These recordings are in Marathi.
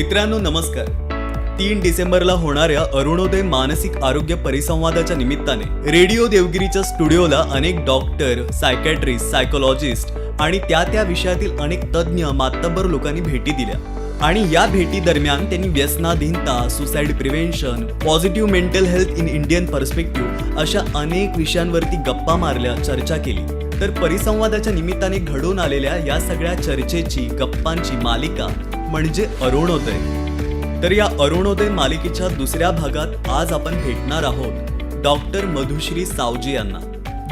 मित्रांनो नमस्कार. 3 डिसेंबरला होणाऱ्या अरुणोदय मानसिक आरोग्य परिसंवादाच्या निमित्ताने रेडिओ देवगिरीच्या स्टुडिओला अनेक डॉक्टर, सायकॅट्रिस्ट, सायकोलॉजिस्ट आणि त्या विषयातील अनेक तज्ज्ञ मातब्बर लोकांनी भेटी दिल्या. आणि या भेटी दरम्यान त्यांनी व्यसनाधीनता, suicide prevention, positive mental health in Indian perspective अशा अनेक विषयांवरती गप्पा मारल्या, चर्चा केली. तर परिसंवादाच्या निमित्ताने घडून आलेल्या या सगळ्या चर्चेची, गप्पांची मालिका म्हणजे अरुणोदय. तर या अरुणोदय मालिकेच्या दुसऱ्या भागात आज आपण भेटणार आहोत डॉक्टर मधुश्री सावजी यांना,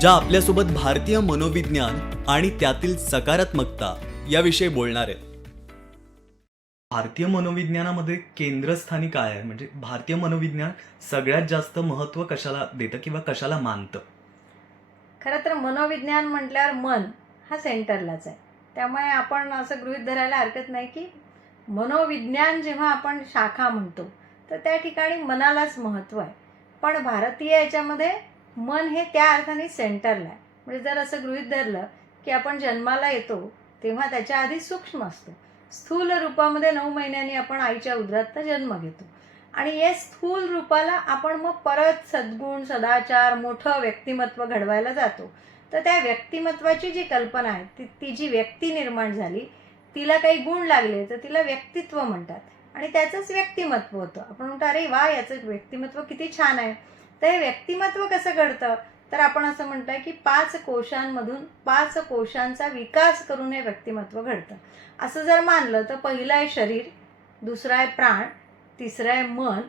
ज्या आपल्यासोबत भारतीय मनोविज्ञान आणि त्यातील सकारात्मकता याविषयी बोलणार आहेत. भारतीय मनोविज्ञानामध्ये केंद्रस्थानी काय आहे, म्हणजे भारतीय मनोविज्ञान सगळ्यात जास्त महत्त्व कशाला देतं किंवा कशाला मानतं? खरं तर मनोविज्ञान म्हटल्यावर मन हा सेंटरलाच आहे. त्यामुळे आपण असं गृहीत धरायला हरकत नाही की मनोविज्ञान जेव्हा आपण शाखा म्हणतो तर त्या ठिकाणी मनालाच महत्त्व आहे. पण भारतीय याच्यामध्ये मन हे त्या अर्थाने सेंटरला आहे. म्हणजे जर असं गृहीत धरलं की आपण जन्माला येतो तेव्हा त्याच्या आधी सूक्ष्म असतो. स्थूल रूपामध्ये 9 महिन्यांनी आपण आईच्या उदरात जन्म घेतो आणि या स्थूल रूपाला आपण मग परत सद्गुण, सदाचार, मोठं व्यक्तिमत्व घडवायला जातो. तर त्या व्यक्तिमत्वाची जी कल्पना आहे ती जी व्यक्ती निर्माण झाली, तिला काही गुण लागले तर तिला व्यक्तित्व म्हणतात आणि त्याचंच व्यक्तिमत्व होतं. आपण म्हणतो अरे वा, याचं व्यक्तिमत्व किती छान आहे. तर हे व्यक्तिमत्व कसं घडतं, तर आपण असं म्हणतो आहे की 5 कोशांमधून 5 कोशांचा विकास करून हे व्यक्तिमत्व घडतं. असं जर मानलं तर पहिलं आहे शरीर, दुसरं आहे प्राण, तिसरं आहे मन,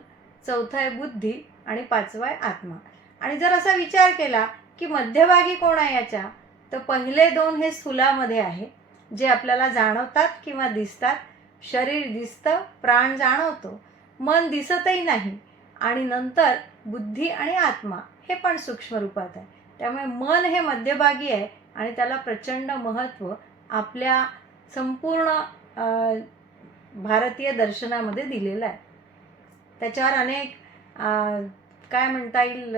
चौथं आहे बुद्धी आणि 5वं आहे आत्मा. आणि जर असा विचार केला की मध्यभागी कोण आहे याच्या, तर पहिले 2 हे स्थूलामध्ये आहे, जे आपल्याला जाणवतात किंवा दिसतात. शरीर दिसतं, प्राण जाणवतो, मन दिसतही नाही आणि नंतर बुद्धी आणि आत्मा हे पण सूक्ष्म रूपात आहे. त्यामुळे मन हे मध्यभागी आहे आणि त्याला प्रचंड महत्त्व आपल्या संपूर्ण भारतीय दर्शनामध्ये दिलेलं आहे. त्याच्यावर अनेक काय म्हणता येईल,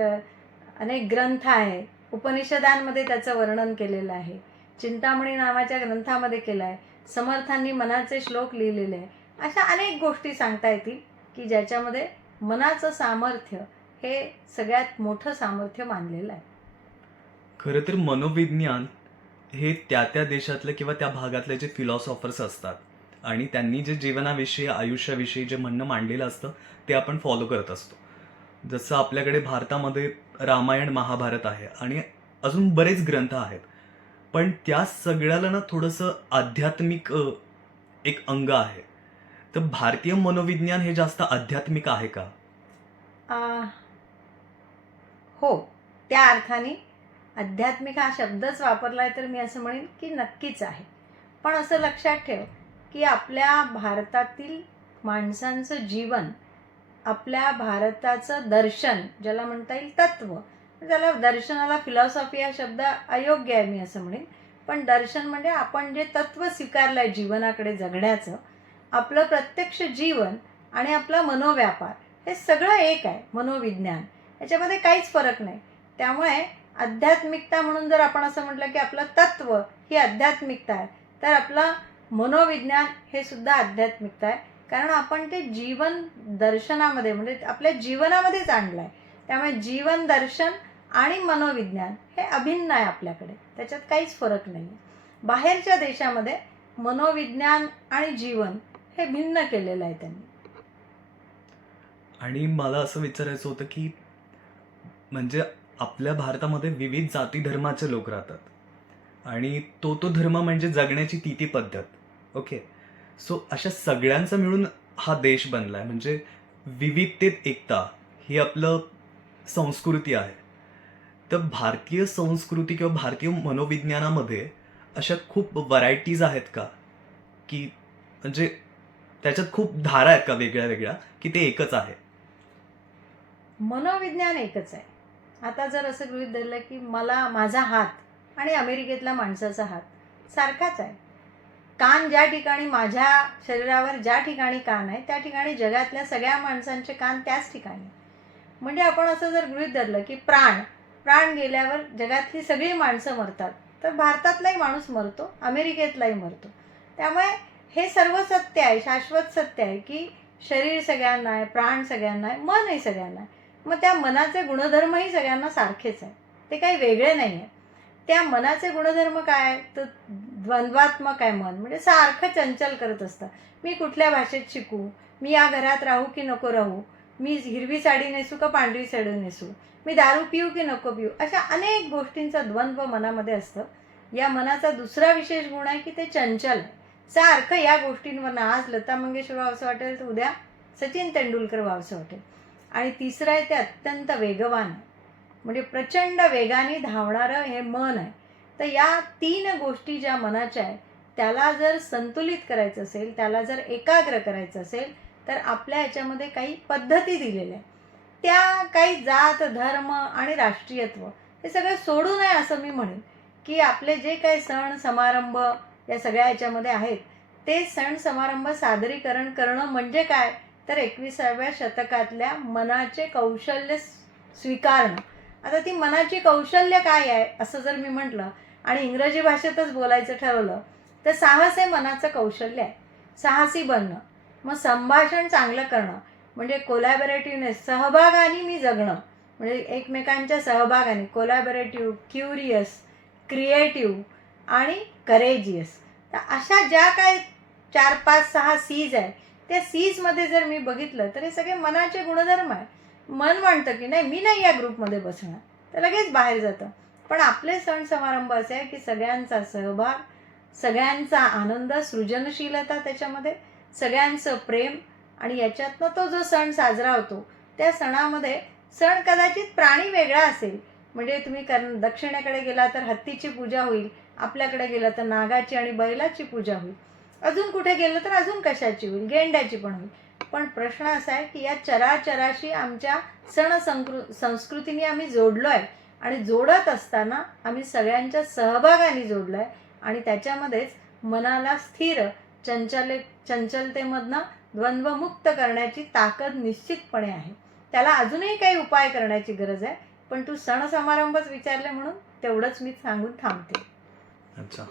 अनेक ग्रंथ आहे. उपनिषदांमध्ये त्याचं वर्णन केलेलं आहे. चिंतामणी नावाच्या ग्रंथामध्ये केलं आहे. समर्थांनी मनाचे श्लोक लिहिलेले आहे. अशा अनेक गोष्टी सांगता येतील की ज्याच्यामध्ये मनाचं सामर्थ्य हे सगळ्यात मोठं सामर्थ्य मानलेलं आहे. खरं तर मनोविज्ञान हे त्या देशातले किंवा त्या भागातले जे फिलॉसॉफर्स असतात आणि त्यांनी जे जीवनाविषयी, आयुष्याविषयी जे म्हणणं मांडलेलं असतं ते आपण फॉलो करत असतो. जसं आपल्याकडे भारतामध्ये रामायण, महाभारत आहे आणि अजून बरेच ग्रंथ आहेत. पण त्या सगळ्याला ना थोडंसं आध्यात्मिक एक अंग आहे. तर भारतीय मनोविज्ञान हे जास्त आध्यात्मिक आहे का? हो, त्या अर्थाने आध्यात्मिक हा शब्दच वापरला आहे तर मी असं म्हणेन की नक्कीच आहे. पण असं लक्षात ठेव की आपल्या भारतातील माणसांचं जीवन, आपल्या भारताचं दर्शन, ज्याला म्हणता येईल तत्व, त्याला दर्शनाला फिलॉसॉफी हा शब्द अयोग्य आहे मी असं म्हणेन. पण दर्शन म्हणजे आपण जे तत्व स्वीकारलं आहे जीवनाकडे जगण्याचं, आपलं प्रत्यक्ष जीवन आणि आपला मनोव्यापार हे सगळं एक आहे. मनोविज्ञान याच्यामध्ये काहीच फरक नाही. त्यामुळे आध्यात्मिकता म्हणून जर आपण असं म्हटलं की आपलं तत्व ही आध्यात्मिकता आहे, तर आपलं मनोविज्ञान हे सुद्धा आध्यात्मिकता आहे. कारण आपण ते जीवन दर्शनामध्ये म्हणजे आपल्या जीवनामध्येच आणलं आहे. त्यामुळे जीवन दर्शन आणि मनोविज्ञान हे अभिन्न आहे आपल्याकडे, त्याच्यात काहीच फरक नाही. बाहेरच्या देशामध्ये मनोविज्ञान आणि जीवन हे भिन्न केलेलं आहे त्यांनी. आणि मला असं विचारायचं होतं की म्हणजे आपल्या भारतामध्ये विविध जाती धर्माचे लोक राहतात आणि तो धर्म म्हणजे जगण्याची ती पद्धत. ओके, सो अशा सगळ्यांचा मिळून हा देश बनला आहे. म्हणजे विविधतेत एकता ही आपलं संस्कृती आहे. तर भारतीय संस्कृती किंवा भारतीय मनोविज्ञानामध्ये अशा खूप व्हरायटीज आहेत का, की म्हणजे त्याच्यात खूप धारा आहेत का वेगळ्या वेगळ्या, की ते एकच आहे? मनोविज्ञान एकच आहे. आता जर असं गृहीत धरलं की माझा हात आणि अमेरिकेतल्या माणसाचा हात सारखाच आहे. कान ज्या ठिकाणी, माझ्या शरीरावर ज्या ठिकाणी कान आहे त्या ठिकाणी जगातल्या सगळ्या माणसांचे कान त्याच ठिकाणी. म्हणजे आपण असं जर गृहीत धरलं की प्राण गेल्यावर जगातली सगळी माणसं मरतात, तर भारतातलाही माणूस मरतो, अमेरिकेतलाही मरतो. त्यामुळे हे सर्व सत्य आहे, शाश्वत सत्य आहे की शरीर सगळ्यांना आहे, प्राण सगळ्यांना आहे, मनही सगळ्यांना आहे. मग त्या मनाचे गुणधर्मही सगळ्यांना सारखेच आहे, ते काही वेगळे नाही आहे. त्या मनाचे गुणधर्म काय आहे, तर द्वंद्वात्मक आहे मन, म्हणजे सारखं चंचल करत असतं. मी कुठल्या भाषेत शिकू, मी या घरात राहू की नको राहू, मी हिरवी साडी नेसू का पांढरी साडी नेसू, मी दारू पिऊ की नको पिऊ, अशा अनेक गोष्टींचा द्वंद्व मनामध्ये असतं. या मनाचा दुसरा विशेष गुण आहे की ते चंचल आहे. सारखं या गोष्टींवर, आज लता मंगेशकर व्हावंसं वाटेल तर उद्या सचिन तेंडुलकर व्हावंसं वाटेल. आणि तिसरं आहे ते अत्यंत वेगवान आहे, म्हणजे प्रचंड वेगाने धावणारं हे मन आहे. तर या 3 गोष्टी ज्या मनाच्या आहेत त्याला जर संतुलित करायचं असेल, त्याला जर एकाग्र करायचं असेल, तर आपल्या ह्याच्यामध्ये काही पद्धती दिलेल्या आहेत. त्या काही जात, धर्म आणि राष्ट्रीयत्व हे सगळं सोडू नये असं मी म्हणेन. की आपले जे काही सण समारंभ या सगळ्या ह्याच्यामध्ये आहेत, ते सण समारंभ सादरीकरण करणं म्हणजे काय, तर 21व्या शतकातल्या मनाचे कौशल्य स्वीकारणं. आता ती मनाची कौशल्य काय आहे असं जर मी म्हटलं आणि इंग्रजी भाषेतच बोलायचं ठरवलं, तर साहस हे मनाचं कौशल्य आहे. साहसी बनणं, मग संभाषण चांगलं करणं, म्हणजे कोलॅबोरेटिव्हनेस, सहभागाने मी जगणं, म्हणजे एकमेकांच्या सहभागाने कोलॅबोरेटिव्ह, क्युरियस, क्रिएटिव्ह आणि करेजियस. तर अशा ज्या काय 4, 5, 6 सीज आहे, त्या सीजमध्ये जर मी बघितलं तर हे सगळे मनाचे गुणधर्म आहे. मन म्हणतं की नाही, मी नाही या ग्रुपमध्ये बसणार, तर लगेच बाहेर जातं. पण आपले सण समारंभ असे आहे की सगळ्यांचा सहभाग, सगळ्यांचा आनंद, सृजनशीलता त्याच्यामध्ये, सगळ्यांचं प्रेम, आणि याच्यातनं तो जो सण साजरा होतो त्या सणामध्ये सण कदाचित प्राणी वेगळा असेल, म्हणजे तुम्ही दक्षिणेकडे गेला तर हत्तीची पूजा होईल, आपल्याकडे गेलं तर नागाची आणि बैलाची पूजा होईल, अजून कुठे गेलं तर अजून कशाची होईल, गेंड्याची पण होईल. पण प्रश्न असा आहे की या चराचराशी आमच्या संस्कृतीने आम्ही जोडलो आहे, आणि जोडत असताना आम्ही सगळ्यांच्या सहभागाने जोडलो आहे, आणि त्याच्यामध्येच मनाला स्थिर चंचलतेमधनं द्वंद्वमुक्त करण्याची ताकद निश्चितपणे आहे. त्याला अजूनही काही उपाय करण्याची गरज आहे, पण तू सण समारंभच विचारले म्हणून तेवढंच मी सांगून थांबते. अच्छा.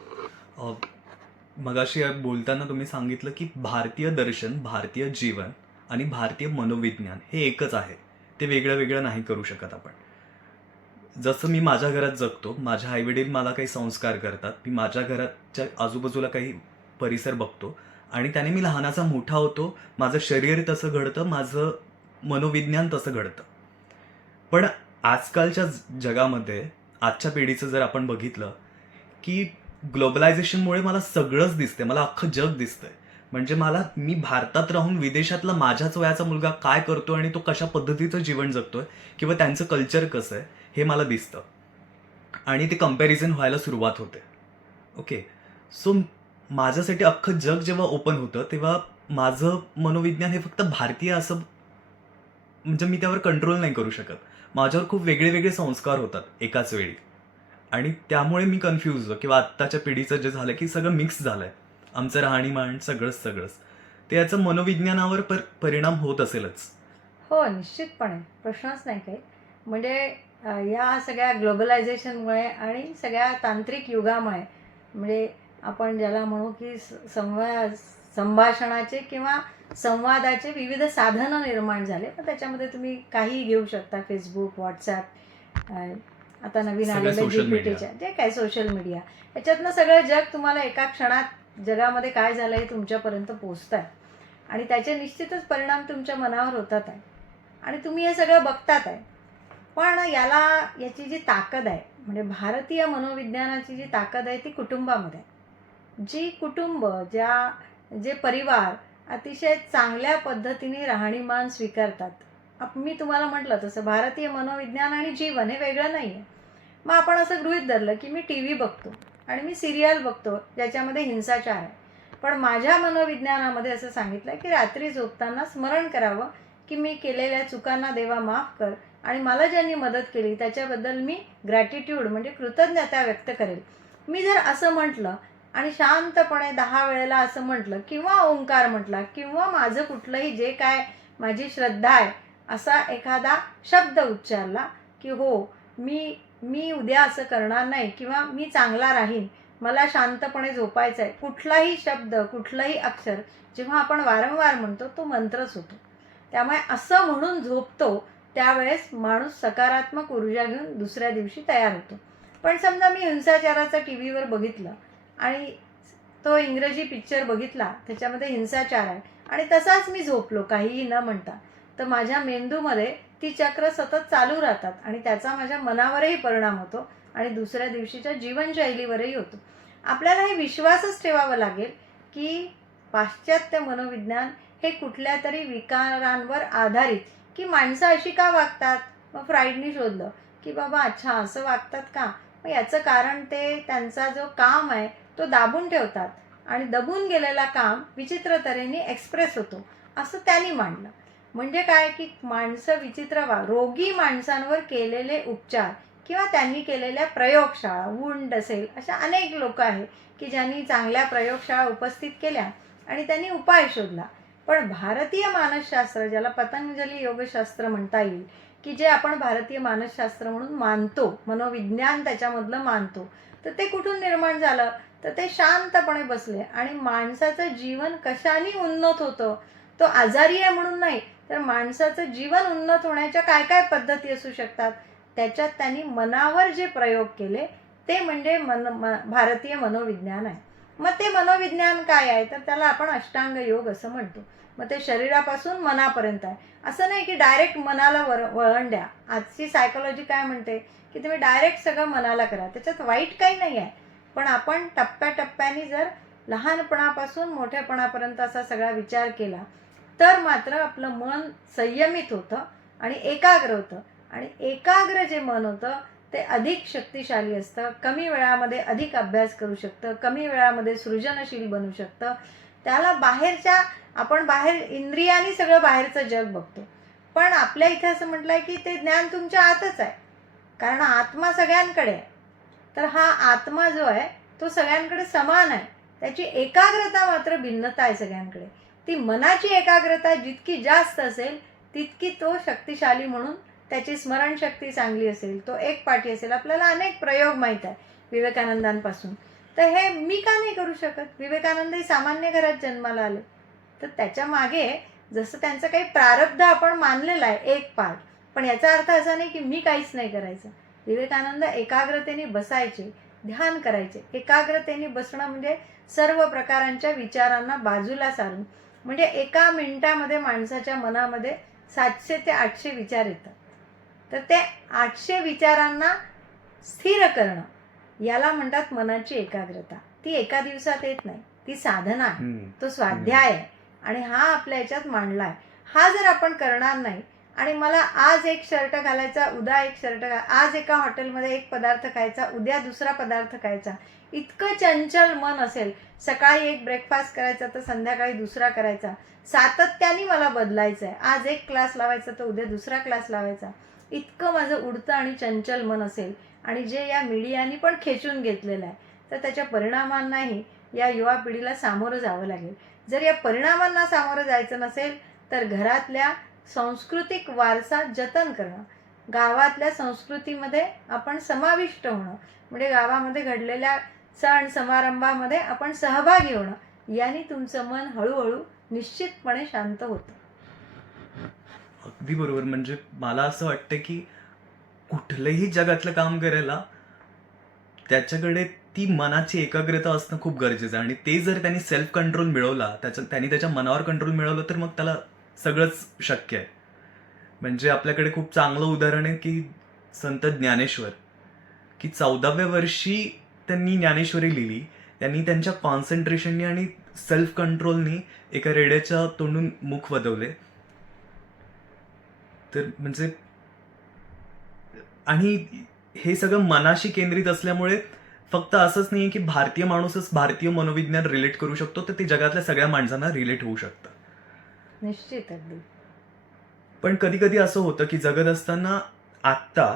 मगाशी बोलताना तुम्ही सांगितलं की भारतीय दर्शन, भारतीय जीवन आणि भारतीय मनोविज्ञान हे एकच आहे, ते वेगळं वेगळं नाही करू शकत आपण. जसं मी माझ्या घरात जगतो, माझ्या आईवडील मला काही संस्कार करतात, मी माझ्या घराच्या आजूबाजूला काही परिसर बघतो आणि त्याने मी लहानाचा मोठा होतो, माझं शरीर तसं घडतं, माझं मनोविज्ञान तसं घडतं. पण आजकालच्या जगामध्ये, आजच्या पिढीचं जर आपण बघितलं की ग्लोबलायझेशनमुळे मला सगळंच दिसतंय, मला अख्खं जग दिसतंय. म्हणजे मी भारतात राहून विदेशातला माझ्याच वयाचा मुलगा काय करतोय आणि तो कशा पद्धतीचं जीवन जगतोय किंवा त्यांचं कल्चर कसं आहे हे मला दिसतं, आणि ते कम्पॅरिझन व्हायला सुरुवात होते. ओके, सो माझ्यासाठी अख्खं जग जेव्हा ओपन होतं तेव्हा माझं मनोविज्ञान हे फक्त भारतीय असं, म्हणजे मी त्यावर कंट्रोल नाही करू शकत. माझ्यावर खूप वेगळे वेगळे संस्कार होतात एकाच वेळी, आणि त्यामुळे मी कन्फ्यूज होतो. किंवा आत्ताच्या पिढीचं जे झालं की सगळं मिक्स झालंय, आमचं राहणीमान सगळंच, ते याचं मनोविज्ञानावर परिणाम होत असेलच. हो, निश्चितपणे, प्रश्नच नाही काही. म्हणजे या सगळ्या ग्लोबलायझेशनमुळे आणि सगळ्या तांत्रिक युगामुळे, म्हणजे आपण ज्याला म्हणू की संभाषणाचे किंवा संवादाचे विविध साधनं निर्माण झाले. पण त्याच्यामध्ये तुम्ही काहीही घेऊ शकता, फेसबुक, व्हॉट्सॲप, आता नवीन सगळं आलेलं social media. जीपीटीच्या जे काय सोशल मीडिया, याच्यातनं सगळं जग तुम्हाला एका क्षणात जगामध्ये काय झालं हे तुमच्यापर्यंत पोचत आहे, आणि त्याचे निश्चितच परिणाम तुमच्या मनावर होतात आहे, आणि तुम्ही हे सगळं बघतात आहे. पण याची जी ताकद आहे, म्हणजे भारतीय मनोविज्ञानाची जी ताकद आहे ती कुटुंबामध्ये आहे. जी कुटुंब, जे परिवार अतिशय चांगल्या पद्धतीने राहणीमान स्वीकारतात. मी तुम्हाला म्हटलं तसं भारतीय मनोविज्ञान आणि जीवन हे वेगळं नाही आहे. मग आपण असं गृहीत धरलं की मी TV बघतो आणि मी सिरियल बघतो ज्याच्यामध्ये हिंसाचार आहे, पण माझ्या मनोविज्ञानामध्ये असं सांगितलं की रात्री झोपताना स्मरण करावं की मी केलेल्या चुकांना देवा माफ कर, आणि मला ज्यांनी मदत केली त्याच्याबद्दल मी ग्रॅटिट्यूड म्हणजे कृतज्ञता व्यक्त करेल. मी जर असं म्हटलं आणि शांतपणे 10 वेळेला असं म्हटलं, किंवा ओंकार म्हटला, किंवा माझं कुठलंही जे काय माझी श्रद्धा आहे असा एखादा शब्द उच्चारला की हो, मी उद्या असं करणार नाही, किंवा मी चांगला राहीन, मला शांतपणे झोपायचं आहे, कुठलाही शब्द, कुठलंही अक्षर जेव्हा आपण वारंवार म्हणतो तो मंत्रच होतो. त्यामुळे असं म्हणून झोपतो त्यावेळेस माणूस सकारात्मक ऊर्जा घेऊन दुसऱ्या दिवशी तयार होतो. पण समजा मी हिंसाचाराचा टी व्हीवर बघितलं आणि तो इंग्रजी पिक्चर बघितला, त्याच्यामध्ये हिंसाचार आहे आणि तसाच मी झोपलो काहीही न म्हणता, तर माझ्या मेंदूमध्ये ती चक्र सतत चालू राहतात आणि त्याचा माझ्या मनावरही परिणाम होतो आणि दुसऱ्या दिवशीच्या जीवनशैलीवरही होतो. आपल्याला हे विश्वासच ठेवावा लागेल की पाश्चात्य मनोविज्ञान हे कुठल्या तरी विकारांवर आधारित, की माणसं अशी का वागतात. मग फ्राईडनी शोधलं की बाबा अच्छा असं वागतात का, मग याचं कारण ते त्यांचा जो काम आहे तो दाबून ठेवतात आणि दबून गेलेला काम विचित्र तऱ्हेने एक्सप्रेस होतो असं त्यांनी मांडलं. म्हणजे काय की माणसं विचित्र रोगी माणसांवर केलेले उपचार किंवा त्यांनी केलेल्या प्रयोगशाळा, वुंड असेल, अशा अनेक लोक आहेत की ज्यांनी चांगल्या प्रयोगशाळा उपस्थित केल्या आणि त्यांनी उपाय शोधला. पण भारतीय मानसशास्त्र, ज्याला पतंजली योगशास्त्र म्हणता येईल, की जे आपण भारतीय मानसशास्त्र म्हणून मानतो, मनोविज्ञान त्याच्यामधलं मानतो, तर ते कुठून निर्माण झालं, तर ते शांतपणे बसले आणि माणसाचं जीवन कशाने उन्नत होतं, तो आजारी आहे म्हणून नाही, तर माणसाचं जीवन उन्नत होण्याच्या काय काय पद्धती असू शकतात, त्याच्यात त्यांनी मनावर जे प्रयोग केले ते म्हणजे भारतीय मनोविज्ञान आहे. मग ते मनोविज्ञान काय आहे, तर त्याला आपण अष्टांग योग असं म्हणतो. मग ते शरीरापासून मनापर्यंत आहे. असं नाही की डायरेक्ट मनाला वळण द्या. आजची सायकोलॉजी काय म्हणते की तुम्ही डायरेक्ट सगळं मनाला करा, त्याच्यात वाईट काही नाही आहे. पण आपण टप्प्याटप्प्याने जर लहानपणापासून मोठेपणापर्यंत असा सगळा विचार केला तर मात्र आपलं मन संयमित होतं आणि एकाग्र होतं. आणि एकाग्र जे मन होतं ते अधिक शक्तिशाली असतं, कमी वेळामध्ये अधिक अभ्यास करू शकतं, कमी वेळामध्ये सृजनशील बनू शकतं. त्याला आपण बाहेर इंद्रियांनी सगळं बाहेरचं जग बघतो, पण आपल्या इथे असं म्हटलं आहे की ते ज्ञान तुमच्या आतच आहे, कारण आत्मा सगळ्यांकडे आहे. तर हा आत्मा जो आहे तो सगळ्यांकडे समान आहे, त्याची एकाग्रता मात्र भिन्नता आहे सगळ्यांकडे. ती मनाची एकाग्रता जितकी जास्त असेल तितकी तो शक्तिशाली, म्हणून त्याची स्मरणशक्ती चांगली असेल, तो एकपाठी असेल. आपल्याला अनेक प्रयोग माहीत आहे विवेकानंदांपासून. तर हे मी का नाही करू शकत. विवेकानंदही सामान्य घरात जन्माला आले, तर त्याच्या मागे जसं त्यांचं काही प्रारब्ध आपण मानलेलं आहे एक पार्ट, पण याचा अर्थ असा नाही की मी काहीच नाही करायचं. विवेकानंद एकाग्रतेने बसायचे, ध्यान करायचे. एकाग्रतेने बसणं म्हणजे सर्व प्रकारांच्या विचारांना बाजूला सारून, म्हणजे एका मिनिटामध्ये माणसाच्या मनामध्ये 700 ते 800 विचार येतात. तर ते 800 विचारांना स्थिर करणं याला म्हणतात मनाची एकाग्रता. ती एका दिवसात येत नाही, ती साधना आहे, तो स्वाध्याय आहे आणि हा आपल्या याच्यात मांडला आहे. हा जर आपण करणार नाही आणि मला आज एक शर्ट घालायचा, उद्या एक शर्ट आज एका हॉटेलमध्ये एक पदार्थ खायचा, उद्या दुसरा पदार्थ खायचा, इतकं चंचल मन असेल, सकाळी एक ब्रेकफास्ट करायचा तर संध्याकाळी दुसरा करायचा, सातत्याने मला बदलायचं आहे, आज एक क्लास लावायचा तर उद्या दुसरा क्लास लावायचा, इतकं माझं उडतं आणि चंचल मन असेल आणि जे या मीडियानी पण खेचून घेतलेलं आहे, तर त्याच्या परिणामांनाही या युवा पिढीला सामोरं जावं लागेल. जर या परिणामांना सामोरं जायचं नसेल तर घरातल्या सांस्कृतिक वारसा जतन करणं, गावातल्या संस्कृतीमध्ये आपण समाविष्ट होणं, म्हणजे गावामध्ये घडलेल्या सण समारंभामध्ये आपण सहभागी होणं, याने तुमचं मन हळूहळू निश्चितपणे शांत होतं. अगदी बरोबर. म्हणजे मला असं वाटतं की कुठलंही जगातलं काम करायला त्याच्याकडे ती मनाची एकाग्रता असणं खूप गरजेचं आहे आणि ते जर त्यांनी सेल्फ कंट्रोल मिळवला, त्यांनी त्याच्या मनावर कंट्रोल मिळवलं तर मग त्याला सगळंच शक्य आहे. म्हणजे आपल्याकडे खूप चांगलं उदाहरण आहे की संत ज्ञानेश्वर, की 14व्या वर्षी त्यांनी ज्ञानेश्वरी लिहिली. त्यांनी त्यांच्या कॉन्सन्ट्रेशननी आणि सेल्फ कंट्रोलनी एका रेड्याच्या तोंडून मुख वदवले. तर म्हणजे आणि हे सगळं मनाशी केंद्रित असल्यामुळे फक्त असंच नाही की भारतीय माणूसच भारतीय मनोविज्ञान रिलेट करू शकतो, तर ते जगातल्या सगळ्या माणसांना रिलेट होऊ शकतं. निश्चित अगदी. पण कधी कधी असं होतं की जगत असताना आत्ता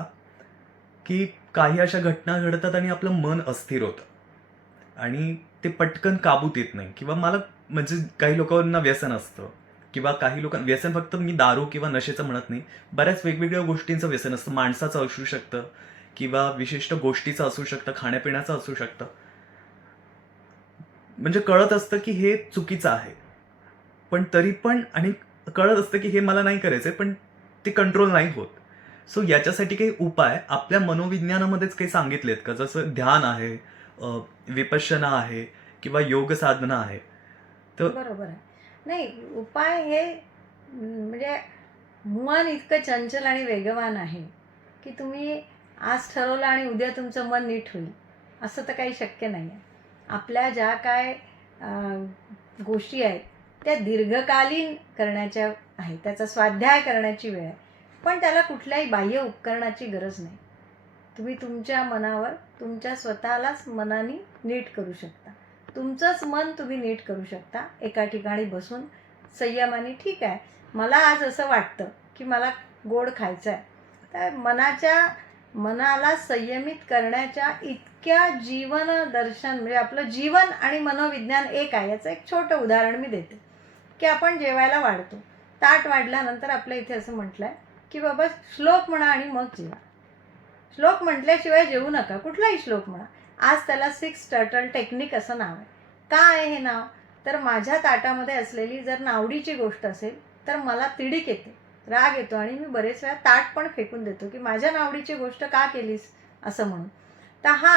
की काही अशा घटना घडतात आणि आपलं मन अस्थिर होतं आणि ते पटकन काबूत येत नाही. किंवा मला म्हणजे काही लोकांना व्यसन असतं, किंवा काही लोकांना व्यसन फक्त मी दारू किंवा नशेचं म्हणत नाही, बऱ्याच वेगवेगळ्या गोष्टींचं व्यसन असतं. माणसाचं असू शकतं किंवा विशिष्ट गोष्टीचं असू शकतं, खाण्यापिण्याचं असू शकतं. म्हणजे कळत असतं की हे चुकीचं आहे, पण तरी पण, आणि कळत असतं की हे मला नाही करायचंय, पण ते कंट्रोल नाही होत. सो याच्यासाठी काही उपाय आपल्या मनोविज्ञानामध्येच काही सांगितलेत का? जसं ध्यान आहे, विपश्यना आहे, किंवा योग साधना आहे. तर बरोबर आहे. नाही, उपाय हे म्हणजे मन इतकं चंचल आणि वेगवान आहे की तुम्ही आज ठरवलं आणि उद्या तुमचं मन नीट होईल असं तर काही शक्य नाही आहे. आपल्या ज्या काय गोष्टी आहेत त्या दीर्घकालीन करण्याच्या आहेत, त्याचा स्वाध्याय करण्याची वेळ आहे, पण त्याला कुठल्याही बाह्य उपकरणाची गरज नाही. तुम्ही तुमच्या मनावर तुमच्या स्वतःलाच मनाने नीट करू शकता. तुमचंच मन तुम्ही नीट करू शकता एका ठिकाणी बसून संयमाने. ठीक आहे, मला आज असं वाटतं की मला गोड खायचं आहे, तर मनाला संयमित करण्याच्या इतक्या जीवन दर्शन, म्हणजे आपलं जीवन आणि मनोविज्ञान एक आहे. याचं एक छोटं उदाहरण मी देते की आपण जेवायला वाढतो, ताट वाढल्यानंतर आपल्या इथे असं म्हटलं आहे की बाबा श्लोक म्हणा आणि मग जेवा. श्लोक म्हटल्याशिवाय जेवू नका, कुठलाही श्लोक म्हणा. आज त्याला 6 टर्टल टेक्निक असं नाव आहे. का आहे हे नाव? तर माझ्या ताटामध्ये असलेली जर नावडीची गोष्ट असेल तर मला तिडीक येते, राग येतो, आणि मी बरेच वेळा ताट पण फेकून देतो की माझ्या नावडीची गोष्ट का केलीस असं म्हणून. तर हा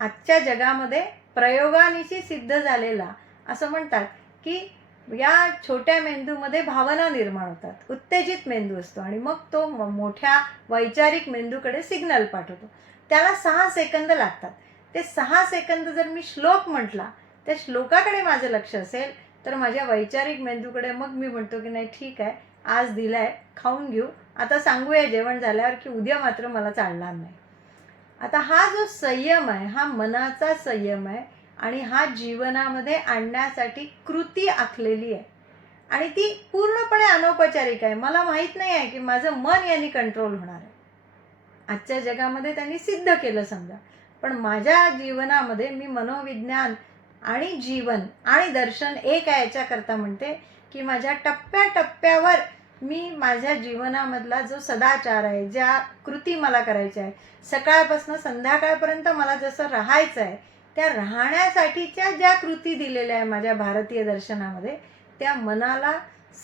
आजच्या जगामध्ये प्रयोगानिशी सिद्ध झालेला, असं म्हणतात की या छोट्या मेंदूमध्ये भावना निर्माण होतात, उत्तेजित मेंदू असतो, आणि मग तो मोठ्या वैचारिक मेंदूकडे सिग्नल पाठवतो. त्याला 6 सेकंद लागतात. ते 6 सेकंद जर मी श्लोक म्हटला, त्या श्लोकाकडे माझं लक्ष असेल तर माझ्या वैचारिक मेंदूकडे मग मी म्हणतो की नाही ठीक आहे, आज दिलाय, खाऊन घेऊ, आता सांगूया जेवण झाल्यावर की उद्या मात्र मला चालणार नाही. आता हा जो संयम आहे हा मनाचा संयम आहे, आणि हा जीवनामध्ये आणण्यासाठी कृती आखलेली आहे, आणि ती पूर्णपणे अनौपचारिक आहे. मला माहीत नाही आहे की माझं मन यांनी कंट्रोल होणार आहे. आजच्या जगामध्ये त्यांनी सिद्ध केलं समजा, पण माझ्या जीवनामध्ये मी मनोविज्ञान आणि जीवन आणि दर्शन एक आहे याच्याकरता म्हणते की माझ्या टप्प्याटप्प्यावर मी माझ्या जीवनामधला जो सदाचार आहे, ज्या कृती मला करायच्या आहे, सकाळपासून संध्याकाळपर्यंत मला जसं राहायचं आहे, त्या राहण्यासाठीच्या ज्या कृती दिलेल्या आहे माझ्या भारतीय दर्शनामध्ये, त्या मनाला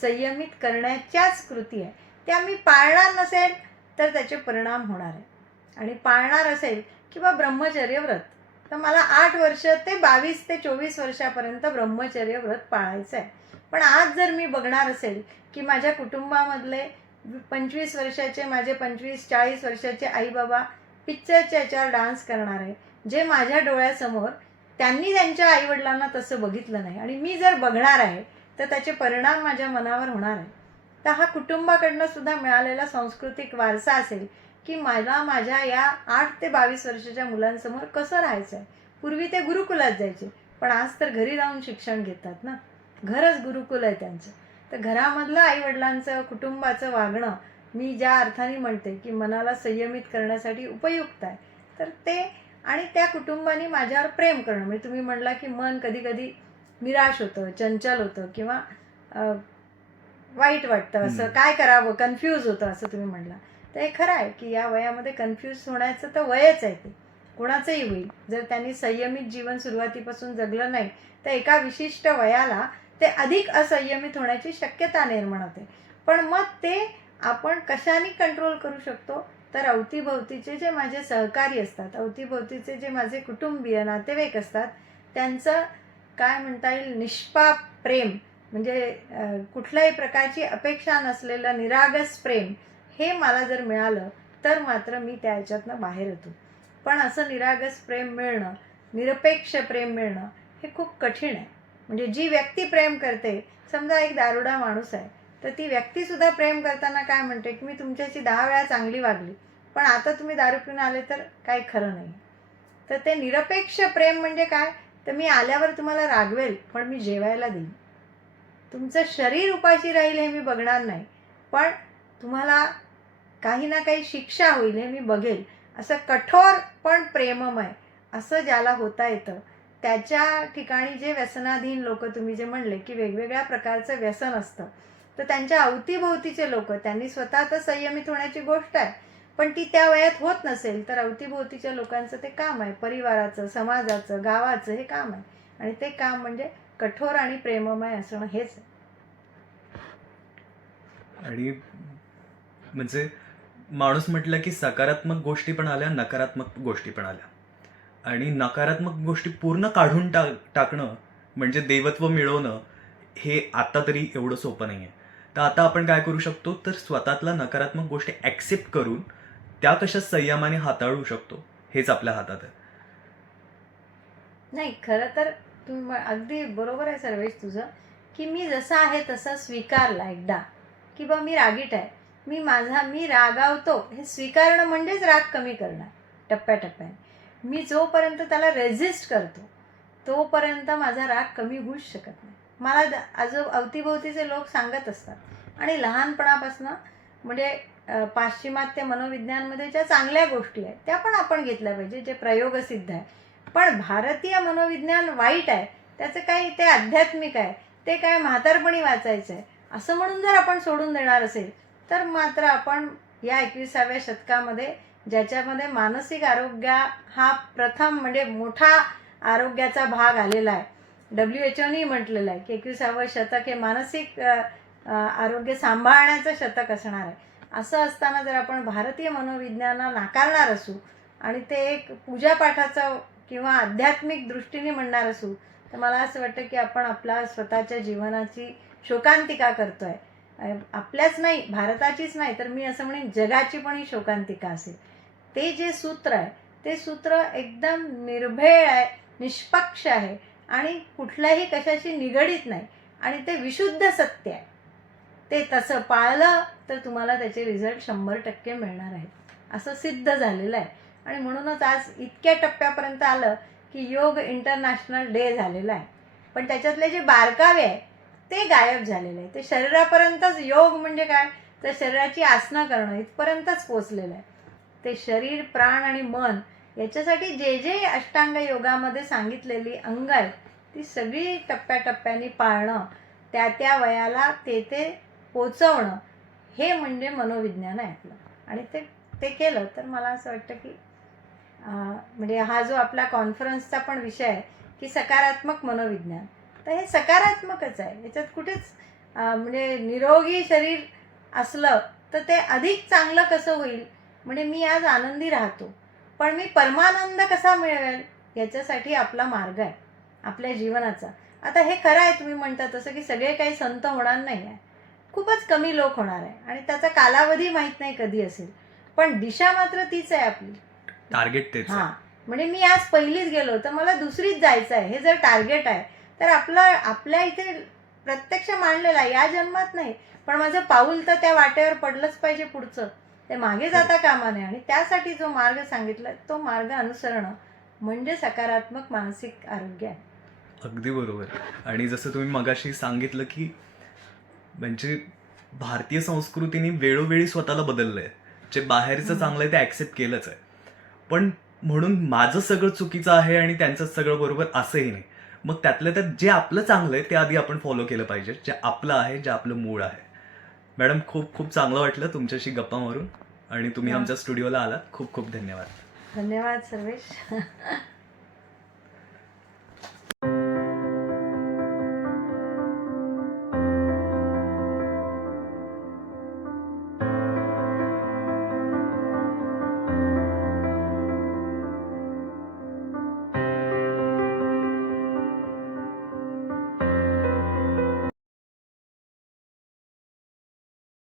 संयमित करण्याच्याच कृती आहे. त्या मी पाळणार नसेल तर त्याचे परिणाम होणार आहे, आणि पाळणार असेल किंवा ब्रह्मचर्य व्रत, तर मला 8 वर्ष ते 22 ते 24 वर्षापर्यंत ब्रह्मचर्य व्रत पाळायचं आहे. पण आज जर मी बघणार असेल की माझ्या कुटुंबामधले 25 वर्षाचे, माझे 25-40 वर्षाचे आई बाबा पिक्चरच्या याच्यावर डान्स करणार आहे, जे माझ्या डोळ्यासमोर त्यांनी त्यांच्या आईवडिलांना तसं बघितलं नाही, आणि मी जर बघणार आहे तर त्याचे परिणाम माझ्या मनावर होणार आहे. तर हा कुटुंबाकडनं सुद्धा मिळालेला सांस्कृतिक वारसा असेल की मला माझ्या या 8 ते 22 वर्षाच्या मुलांसमोर कसं राहायचं आहे. पूर्वी ते गुरुकुलात जायचे, पण आज तर घरी राहून शिक्षण घेतात ना, घरच गुरुकुल आहे त्यांचं. तर घरामधलं आईवडिलांचं, कुटुंबाचं वागणं मी ज्या अर्थाने म्हणते की मनाला संयमित करण्यासाठी उपयुक्त आहे, तर ते, आणि त्या कुटुंबाने माझ्यावर प्रेम करणं. म्हणजे तुम्ही म्हणला की मन कधी कधी निराश होतं, चंचल होतं, किंवा वाईट वाटतं, असं काय करावं, कन्फ्यूज होतं असं तुम्ही म्हणला. तर हे खरं आहे की या वयामध्ये कन्फ्यूज होण्याचं तर वयच आहे, ते कोणाचंही होईल. जर त्यांनी संयमित जीवन सुरुवातीपासून जगलं नाही तर एका विशिष्ट वयाला ते अधिक असंयमित होण्याची शक्यता निर्माण होते. पण मग ते आपण कशाने कंट्रोल करू शकतो, तर अवतीभोवतीचे जे माझे सहकारी असतात, अवतीभोवतीचे जे माझे कुटुंबीय नातेवाईक असतात, त्यांचं काय म्हणता येईल, निष्पाप प्रेम, म्हणजे कुठल्याही प्रकारची अपेक्षा नसलेलं निरागस प्रेम, हे मला जर मिळालं तर मात्र मी त्या ह्याच्यातनं बाहेर येतो. पण असं निरागस प्रेम मिळणं, निरपेक्ष प्रेम मिळणं हे खूप कठीण आहे. म्हणजे जी व्यक्ती प्रेम करते, समजा एक दारुडा माणूस आहे, तर ती व्यक्तीसुद्धा प्रेम करताना काय म्हणते की मी तुमच्याशी 10 वेळा चांगली वागली, पण आता तुम्ही दारू पिऊन आले तर काही खरं नाही. तर ते निरपेक्ष प्रेम म्हणजे काय, तर मी आल्यावर तुम्हाला रागवेल पण मी जेवायला देईन, तुमचं शरीर उपाशी राहील हे मी बघणार नाही, पण तुम्हाला काही ना काही शिक्षा होईल हे मी बघेल, असं कठोर पण प्रेममय असं ज्याला होता येतं, त्याच्या ठिकाणी जे व्यसनाधीन लोक, तुम्ही जे म्हणले की वेगवेगळ्या प्रकारचं व्यसन असतं, तर त्यांच्या अवतीभोवतीचे लोक, त्यांनी स्वतः तर संयमित होण्याची गोष्ट आहे, पण ती त्या वयात होत नसेल तर अवतीभोवतीच्या लोकांचं ते काम आहे, परिवाराचं, समाजाचं, गावाचं हे काम आहे. आणि ते काम म्हणजे कठोर आणि प्रेममय असणं हेच आहे. आणि म्हणजे माणूस म्हटलं की सकारात्मक गोष्टी पण आल्या, नकारात्मक गोष्टी पण आल्या. आणि नकारात्मक गोष्टी पूर्ण काढून टाकणं म्हणजे देवत्व मिळवणं हे आता तरी एवढं सोपं नाही आहे. तर आता आपण काय करू शकतो, तर स्वतःतल्या नकारात्मक गोष्टी ॲक्सेप्ट करून त्या कशा संयमाने हाताळू शकतो हेच आपल्या हातात आहे. नाही, खरं तर अगदी बरोबर आहे सर्वेश तुझं, की मी जसा आहे तसा स्वीकारला एकदा, की बा मी रागीट आहे, मी रागावतो हे स्वीकारणं म्हणजेच राग कमी करणं टप्प्याटप्प्याने. मी जोपर्यंत त्याला रेझिस्ट करतो तोपर्यंत माझा राग कमी होऊच शकत नाही. मला अवतीभोवतीचे लोक सांगत असतात आणि लहानपणापासून म्हणजे पाश्चिमात्य मनोविज्ञानमध्ये ज्या चांगल्या गोष्टी आहेत त्या पण आपण घेतल्या पाहिजे, जे प्रयोगसिद्ध आहे. पण भारतीय मनोविज्ञान वाईट आहे, त्याचं काही ते आध्यात्मिक आहे, ते काय म्हातारपणी वाचायचं आहे असं म्हणून जर आपण सोडून देणार असेल तर मात्र आपण या 21व्या शतकामध्ये, ज्याच्यामध्ये मानसिक आरोग्य हा प्रथम म्हणजे मोठा आरोग्याचा भाग आलेला आहे, WHO म्हटलेलं आहे की 21वं शतक हे मानसिक आरोग्य सांभाळण्याचं शतक असणार आहे. असं असताना जर आपण भारतीय मनोविज्ञानाला नाकारणार असू आणि ते एक पूजापाठाचं किंवा आध्यात्मिक दृष्टीने म्हणणार असू तर मला असं वाटतं की आपण आपल्या स्वतःच्या जीवनाची शोकांतिका करतो आहे. आपल्याच नाही, भारताचीच नाही, तर मी असं म्हणेन जगाची पण ही शोकांतिका असेल. ते जे सूत्र आहे ते सूत्र एकदम निर्भेळ आहे, निष्पक्ष आहे आणि कुठल्याही कशाशी निगडीत नाही आणि ते विशुद्ध सत्य आहे. ते तसं पाळलं तर तुम्हाला त्याचे रिझल्ट 100% मिळणार आहेत असं सिद्ध झालेलं आहे. आणि म्हणूनच आज इतक्या टप्प्यापर्यंत आलं की योग इंटरनॅशनल डे झालेला आहे, पण त्याच्यातले जे बारकावे आहे ते गायब झालेले आहे. ते शरीरापर्यंतच, योग म्हणजे काय तर शरीराची आसनं करणं इथपर्यंतच पोचलेलं आहे. ते शरीर, प्राण आणि मन याच्यासाठी जे जे अष्टांग योगामध्ये सांगितलेली अंग आहेत ती सगळी टप्प्याटप्प्याने पाळणं, त्या त्या वयाला ते ते पोचवणं हे म्हणजे मनोविज्ञान आहे आपलं. आणि ते केलं तर मला असं वाटतं की म्हणजे हा जो आपला कॉन्फरन्सचा पण विषय आहे की सकारात्मक मनोविज्ञान, तर हे सकारात्मकच आहे. याच्यात कुठेच म्हणजे निरोगी शरीर असलं तर ते अधिक चांगलं कसं होईल, म्हणजे मी आज आनंदी राहतो पण मी परमानंद कसा मिळवेल याच्यासाठी आपला मार्ग आहे आपल्या जीवनाचा. आता हे खरं आहे तुम्ही म्हणता तसं की सगळे काही संत होणार नाही आहे, खूपच कमी लोक होणार आहे आणि त्याचा कालावधी माहीत नाही कधी असेल, पण दिशा मात्र तीच आहे आपली, टार्गेट तेच आहे. हां, म्हणजे मी आज पहिलीच गेलो तर मला दुसरीच जायचं आहे हे जर टार्गेट आहे तर आपल्या इथे प्रत्यक्ष मांडलेलं आहे, या जन्मात नाही पण माझं पाऊल तर त्या वाटेवर पडलंच पाहिजे, पुढचं ते मागे जाता कामा नये. आणि त्यासाठी जो मार्ग सांगितला तो मार्ग अनुसरणं म्हणजे सकारात्मक मानसिक आरोग्य आहे. अगदी बरोबर. आणि जसं तुम्ही मगाशी सांगितलं की म्हणजे भारतीय संस्कृतीने वेळोवेळी स्वतःला बदललं आहे. जे बाहेरचं चांगलं आहे ते ॲक्सेप्ट केलंच आहे, पण म्हणून माझं सगळं चुकीचं आहे आणि त्यांचं सगळं बरोबर असंही नाही. मग त्यातल्या त्यात जे आपलं चांगलं आहे ते आधी आपण फॉलो केलं पाहिजे, जे आपलं आहे, जे आपलं मूळ आहे. मॅडम, खूप खूप चांगलं वाटलं तुमच्याशी गप्पा मारून आणि तुम्ही आमच्या स्टुडिओला आलात. खूप खूप धन्यवाद. धन्यवाद सर्वेश.